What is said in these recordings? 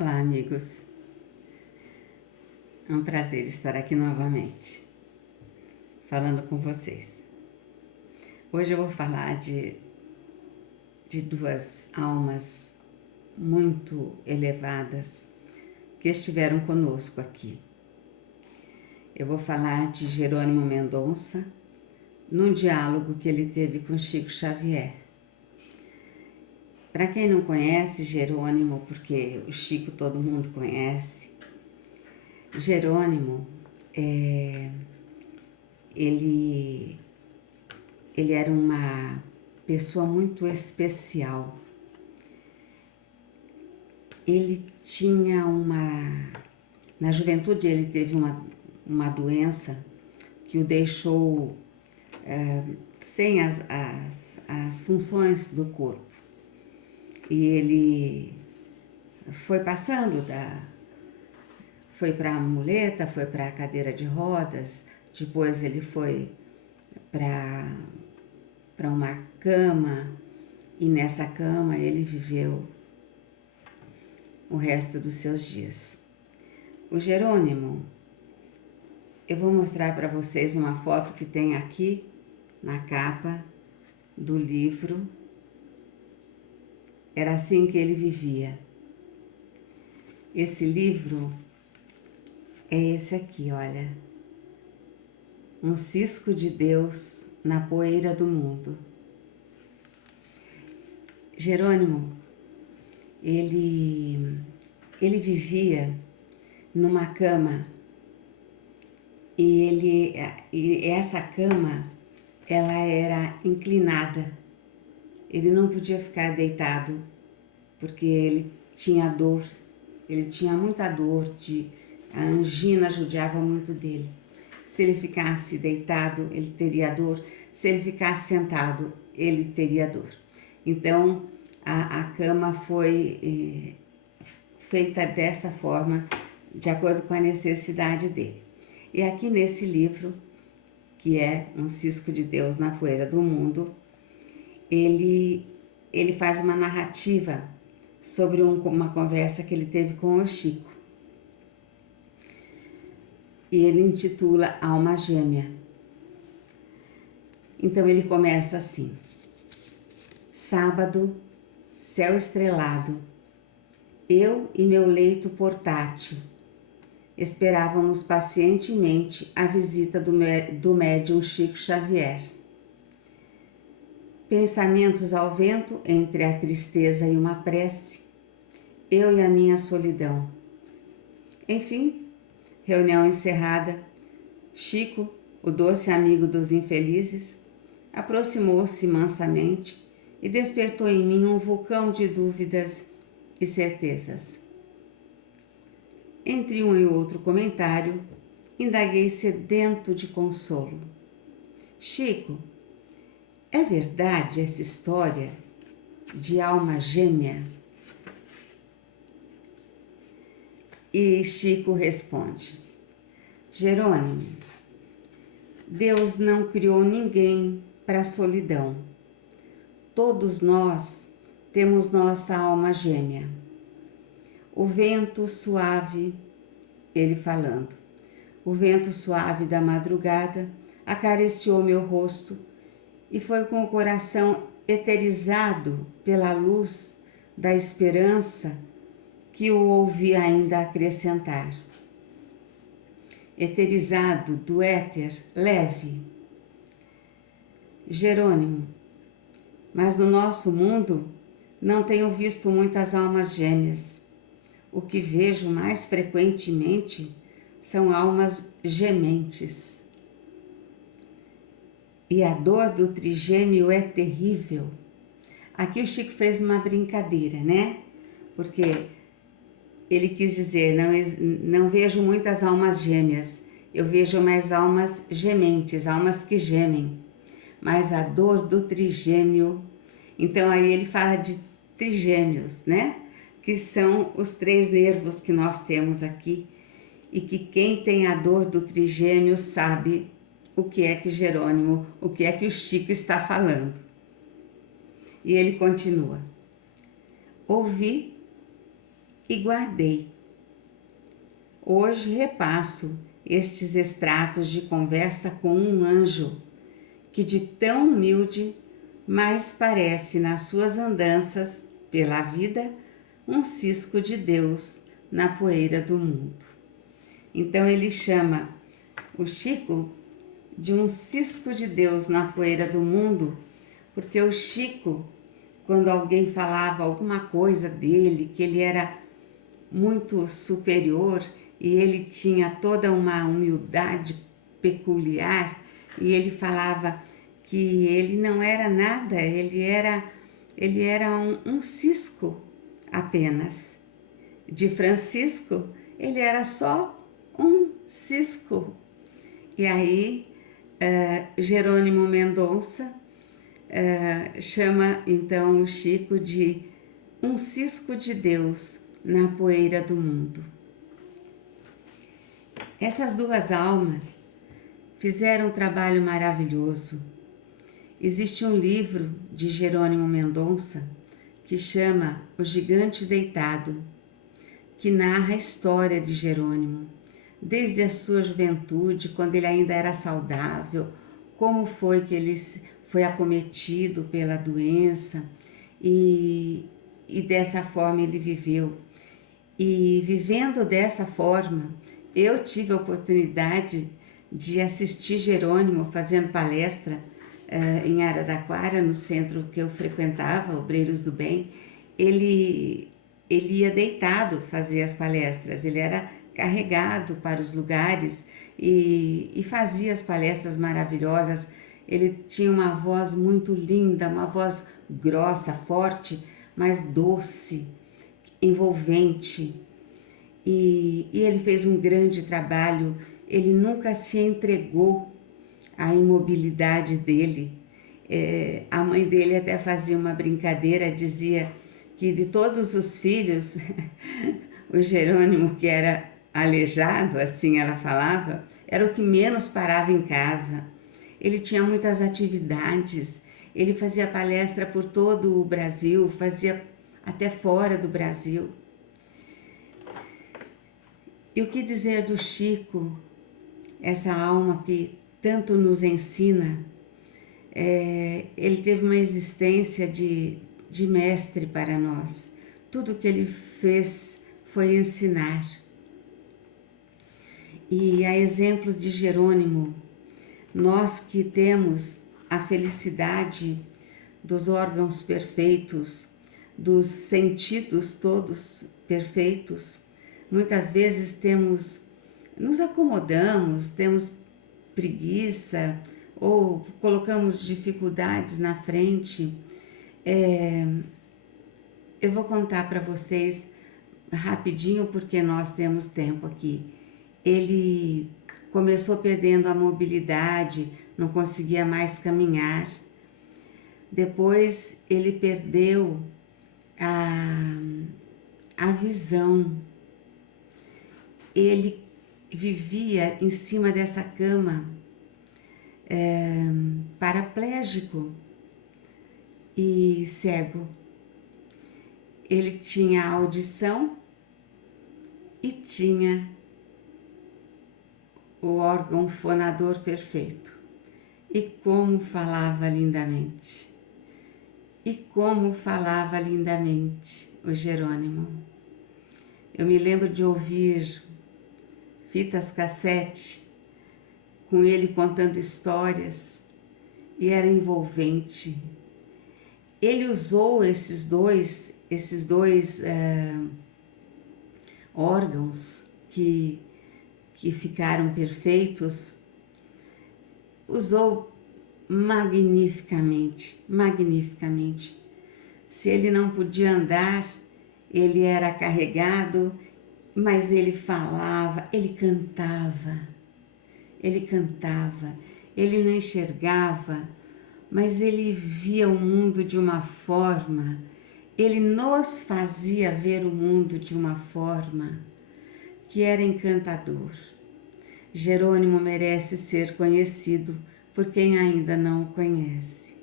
Olá, amigos. É um prazer estar aqui novamente, falando com vocês. Hoje eu vou falar de duas almas muito elevadas que estiveram conosco aqui. Eu vou falar de Jerônimo Mendonça, num diálogo que ele teve com Chico Xavier. Para quem não conhece Jerônimo, porque o Chico todo mundo conhece, Jerônimo, ele era uma pessoa muito especial. Ele tinha na juventude ele teve uma doença que o deixou sem as funções do corpo. E ele foi passando foi para a muleta, foi para a cadeira de rodas, depois ele foi para uma cama, e nessa cama ele viveu o resto dos seus dias. O Jerônimo, eu vou mostrar para vocês uma foto que tem aqui na capa do livro. Era assim que ele vivia. Esse livro é esse aqui, olha. Um cisco de Deus na poeira do mundo. Jerônimo, ele vivia numa cama e essa cama ela era inclinada. Ele não podia ficar deitado porque ele tinha dor, ele tinha muita dor, a angina judiava muito dele. Se ele ficasse deitado, ele teria dor. Se ele ficasse sentado, ele teria dor. Então, a cama foi feita dessa forma, de acordo com a necessidade dele. E aqui nesse livro, que é Um Cisco de Deus na Poeira do Mundo, ele faz uma narrativa sobre uma conversa que ele teve com o Chico. E ele intitula Alma Gêmea. Então ele começa assim: sábado, céu estrelado, eu e meu leito portátil esperávamos pacientemente a visita do médium Chico Xavier. Pensamentos ao vento entre a tristeza e uma prece, eu e a minha solidão. Enfim, reunião encerrada, Chico, o doce amigo dos infelizes, aproximou-se mansamente e despertou em mim um vulcão de dúvidas e certezas. Entre um e outro comentário, indaguei sedento de consolo. Chico, é verdade essa história de alma gêmea? E Chico responde: Jerônimo, Deus não criou ninguém para a solidão. Todos nós temos nossa alma gêmea. O vento suave, ele falando, o vento suave da madrugada acariciou meu rosto e foi com o coração eterizado pela luz da esperança que o ouvi ainda acrescentar. Eterizado do éter leve. Jerônimo, mas no nosso mundo não tenho visto muitas almas gêmeas. O que vejo mais frequentemente são almas gementes. E a dor do trigêmeo é terrível. Aqui o Chico fez uma brincadeira, né? Porque ele quis dizer, não vejo muitas almas gêmeas, eu vejo mais almas gementes, almas que gemem. Mas a dor do trigêmeo, então aí ele fala de trigêmeos, né? Que são os 3 nervos que nós temos aqui, e que quem tem a dor do trigêmeo sabe o que é que Jerônimo, o que é que o Chico está falando. E ele continua: ouvi e guardei. Hoje repasso estes extratos de conversa com um anjo, que de tão humilde, mais parece nas suas andanças pela vida um cisco de Deus na poeira do mundo. Então ele chama o Chico de um cisco de Deus na poeira do mundo, porque o Chico, quando alguém falava alguma coisa dele, que ele era muito superior e ele tinha toda uma humildade peculiar, e ele falava que ele não era nada, ele era um cisco apenas. De Francisco, ele era só um cisco. E aí, Jerônimo Mendonça chama então o Chico de um cisco de Deus na poeira do mundo. Essas duas almas fizeram um trabalho maravilhoso. Existe um livro de Jerônimo Mendonça que chama O Gigante Deitado, que narra a história de Jerônimo, desde a sua juventude, quando ele ainda era saudável, como foi que ele foi acometido pela doença e dessa forma ele viveu. E vivendo dessa forma, eu tive a oportunidade de assistir Jerônimo fazendo palestra em Araraquara, no centro que eu frequentava, Obreiros do Bem. Ele ia deitado fazer as palestras, ele era carregado para os lugares e fazia as palestras maravilhosas. Ele tinha uma voz muito linda, uma voz grossa, forte, mas doce, envolvente. E ele fez um grande trabalho, ele nunca se entregou à imobilidade dele. A mãe dele até fazia uma brincadeira, dizia que de todos os filhos, o Jerônimo, que era aleijado, assim ela falava, era o que menos parava em casa. Ele tinha muitas atividades, ele fazia palestra por todo o Brasil, fazia até fora do Brasil. E o que dizer do Chico, essa alma que tanto nos ensina? Ele teve uma existência de mestre para nós. Tudo que ele fez foi ensinar. E a exemplo de Jerônimo, nós que temos a felicidade dos órgãos perfeitos, dos sentidos todos perfeitos, muitas vezes nos acomodamos, temos preguiça ou colocamos dificuldades na frente. Eu vou contar para vocês rapidinho, porque nós temos tempo aqui. Ele começou perdendo a mobilidade, não conseguia mais caminhar. Depois ele perdeu a visão. Ele vivia em cima dessa cama, paraplégico e cego. Ele tinha audição e tinha o órgão fonador perfeito. E como falava lindamente. E como falava lindamente o Jerônimo. Eu me lembro de ouvir fitas cassete com ele contando histórias e era envolvente. Ele usou esses dois órgãos que ficaram perfeitos, usou magnificamente. Se ele não podia andar, ele era carregado, mas ele falava, ele cantava, ele não enxergava, mas ele via o mundo de uma forma, ele nos fazia ver o mundo de uma forma que era encantador. Jerônimo merece ser conhecido por quem ainda não o conhece.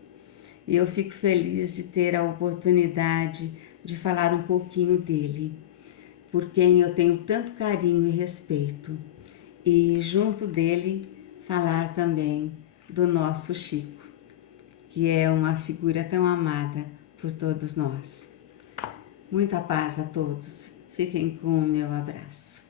E eu fico feliz de ter a oportunidade de falar um pouquinho dele. por quem eu tenho tanto carinho e respeito. E junto dele falar também do nosso Chico, que é uma figura tão amada por todos nós. Muita paz a todos. Fiquem com o meu abraço.